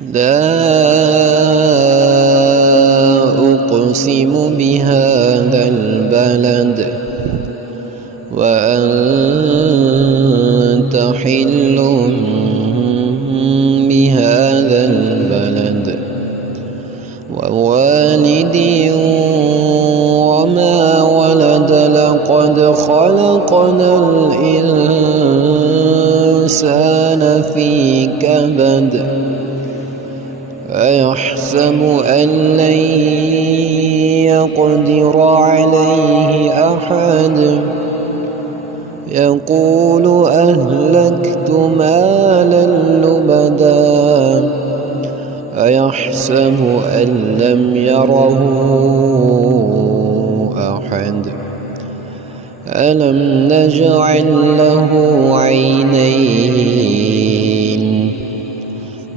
لا أقسم بهذا البلد وأنت حل بهذا البلد ووالد وما ولد لقد خلقنا الإنسان في كبد أيحسب أن لن يقدر عليه أحد يقول أهلكت مالا لبدا أيحسب أن لم يره أحد ألم نجعل له عينين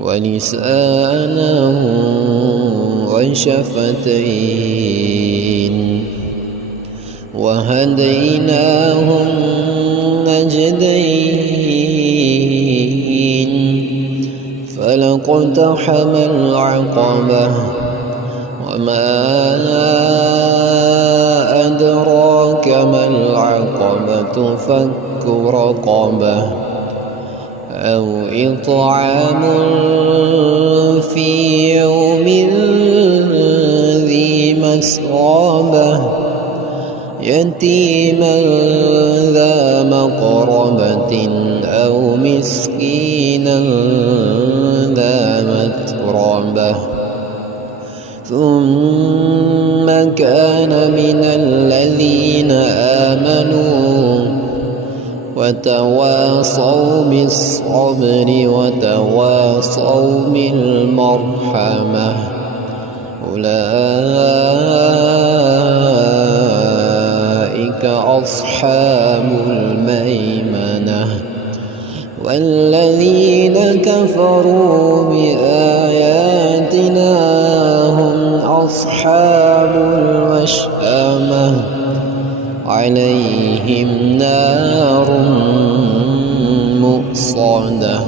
ولسانا وشفتين وهديناه النجدين فلاقتحم العقبة وما أدراك ما العقبة فك رقبة أو إطعام في يوم ذي مسغبة يتيما ذا مقربة أو مسكينا ذا متربة ثم كان من الذين آمنوا وتواصوا بالصبر وتواصوا بالمرحمة أولئك أصحاب الميمنة والذين كفروا بآياتنا هم أصحاب المشأمة عليهم نار مؤصدة.